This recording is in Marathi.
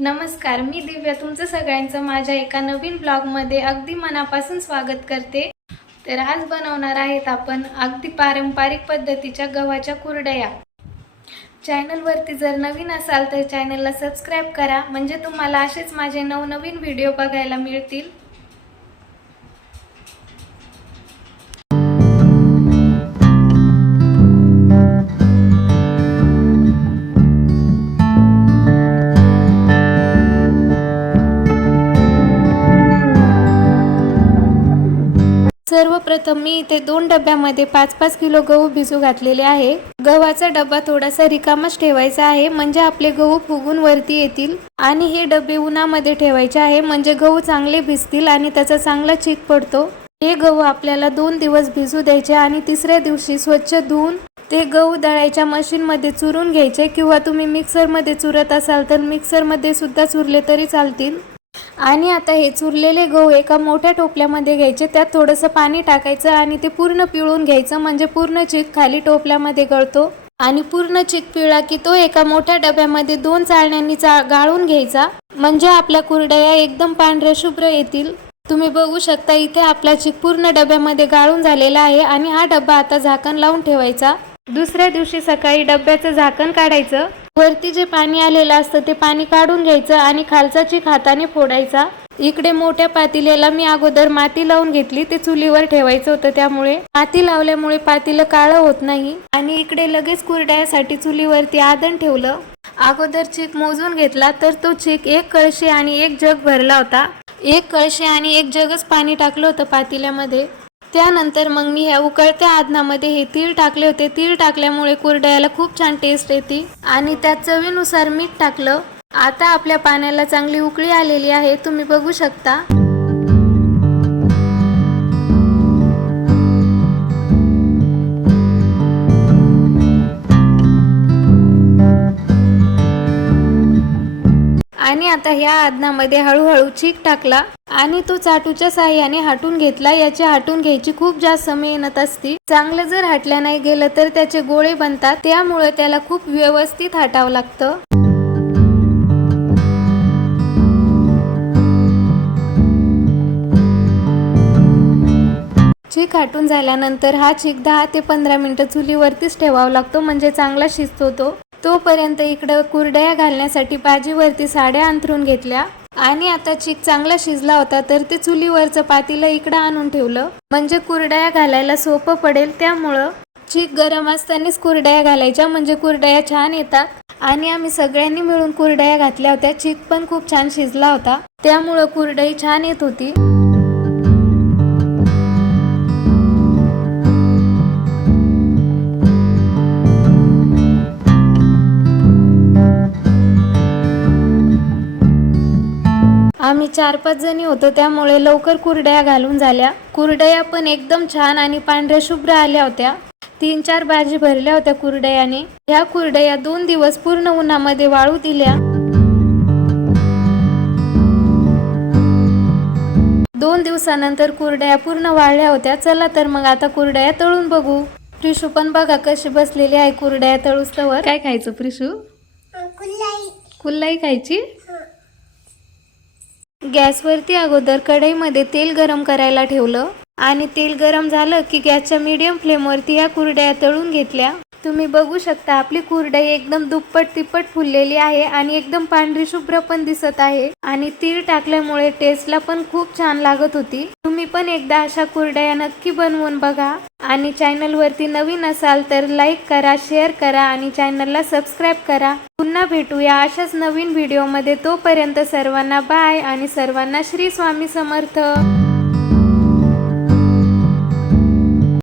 नमस्कार मी दिव्या. तुमचं सगळ्यांचं माझ्या एका नवीन ब्लॉगमध्ये अगदी मनापासून स्वागत करते. तर आज बनवणार आहेत आपण अगदी पारंपरिक पद्धतीच्या गव्हाच्या कुरडया. चॅनलवरती जर नवीन असाल तर चॅनलला सबस्क्राईब करा. म्हणजे तुम्हाला असेच माझे नवनवीन व्हिडिओ बघायला मिळतील. सर्वप्रथम मी इथे दोन डब्यामध्ये पाच पाच किलो गहू भिजू घातलेले आहे. गव्हाचा डब्बा थोडासा रिकामाच ठेवायचा आहे म्हणजे आपले गहू फुगून वरती येतील. आणि हे डबे उन्हामध्ये ठेवायचे आहे म्हणजे गहू चांगले भिजतील आणि त्याचा चांगला चीक पडतो. हे गहू आपल्याला दोन दिवस भिजू द्यायचे आणि तिसऱ्या दिवशी स्वच्छ धुवून ते गहू दळायच्या मशीनमध्ये चुरून घ्यायचे किंवा तुम्ही मिक्सरमध्ये चुरत असाल तर मिक्सरमध्ये सुद्धा चुरले तरी चालतील. आणि आता हे चुरलेले गहू एका मोठ्या टोपल्यामध्ये घ्यायचे त्यात थोडंसं पाणी टाकायचं आणि ते पूर्ण पिळून घ्यायचं म्हणजे पूर्ण चीक खाली टोपल्यामध्ये गळतो. आणि पूर्ण चीक पिळा की तो एका मोठ्या डब्यामध्ये दोन चाळण्यांनी चा गाळून घ्यायचा. म्हणजे आपल्या कुरडया एकदम पांढऱ्या शुभ्र येतील. तुम्ही बघू शकता इथे आपला चीक पूर्ण डब्यामध्ये गाळून झालेला आहे आणि हा डब्बा आता झाकण लावून ठेवायचा. दुसऱ्या दिवशी सकाळी डब्याचं झाकण काढायचं. वरती जे पाणी आलेलं असतं ते पाणी काढून घ्यायचं आणि खालचा चीक हाताने फोडायचा. इकडे मोठ्या पातेल्याला मी अगोदर माती लावून घेतली ते चुलीवर ठेवायचं होतं त्यामुळे. माती लावल्यामुळे पातेलं काळं होत नाही आणि इकडे लगेच कुरड्यासाठी चुलीवरती आदण ठेवलं. अगोदर चीक मोजून घेतला तर तो चीक एक कळशी आणि एक जग भरला होता. एक कळशी आणि एक जगच पाणी टाकलं होतं पातेल्यामध्ये. त्यानंतर मग मी ह्या उकळत्या आधनामध्ये हे तीळ टाकले होते. तीळ टाकल्यामुळे कुरडयाला खूप छान टेस्ट येते आणि त्यात चवीनुसार मीठ टाकलं. आता आपल्या पाण्याला चांगली उकळी आलेली आहे. तुम्ही बघू शकता. आणि आता ह्या आदनामध्ये हळूहळू चीक टाकला आणि तो चाटूच्या साह्याने हाटून घेतला. याची हाटून घ्यायची खूप जास्त मेहनत असते. चांगलं जर हाटल्या नाही गेलं तर त्याचे गोळे बनतात. त्यामुळे त्याला खूप व्यवस्थित हाटावं लागतं. चीक हाटून झाल्यानंतर हा चीक दहा ते पंधरा मिनिटं चुलीवरतीच ठेवावा लागतो. म्हणजे चांगला शिजतो तो. तोपर्यंत इकडं कुरडया घालण्यासाठी बाजीवरती साड्या अंथरून घेतल्या. आणि आता चीक चांगला शिजला होता तर ते चुलीवरचं पातीलं इकडं आणून ठेवलं. म्हणजे कुरड्या घालायला सोपं पडेल त्यामुळं चीक गरम असतानाच कुरड्या घालायच्या. म्हणजे कुरड्या छान येतात. आणि आम्ही सगळ्यांनी मिळून कुरड्या घातल्या होत्या. चीक पण खूप छान शिजला होता. त्यामुळं कुरडई छान येत होती. आम्ही चार पाच जणी होतो त्यामुळे लवकर कुरडया घालून झाल्या. कुरडया पण एकदम छान आणि पांढऱ्या शुभ्र आल्या होत्या. तीन चार भाजी भरल्या होत्या कुरडयाने. ह्या कुरडया दोन दिवस पूर्ण उन्हामध्ये वाळू दिल्या. दोन दिवसानंतर कुरडया पूर्ण वाळल्या होत्या. चला तर मग आता कुरडया तळून बघू. प्रिशू पण बघा कशी बसलेली आहे कुरडया तळूस्तवर. काय खायचं प्रिशू? कुल्लाई खायची? गॅसवरती अगोदर कढईमध्ये तेल गरम करायला ठेवलं आणि तेल गरम झालं की गॅसच्या मीडियम फ्लेमवरती ह्या कुरड्या तळून घेतल्या. तुम्ही बघू शकता आपली कुरडई एकदम दुप्पट तिप्पट फुललेली आहे आणि एकदम पांढरी शुभ्र पण दिसत आहे. आणि तीळ टाकल्यामुळे टेस्टला पण खूप छान लागत होती. तुम्ही पण एकदा अशा कुरडया नक्की बनवून बघा. आणि चॅनलवरती नवीन असाल तर लाईक करा शेअर करा आणि चॅनलला सबस्क्राईब करा. पुन्हा भेटूया अशाच नवीन व्हिडिओमध्ये तोपर्यंत सर्वांना बाय आणि सर्वांना श्री स्वामी समर्थ.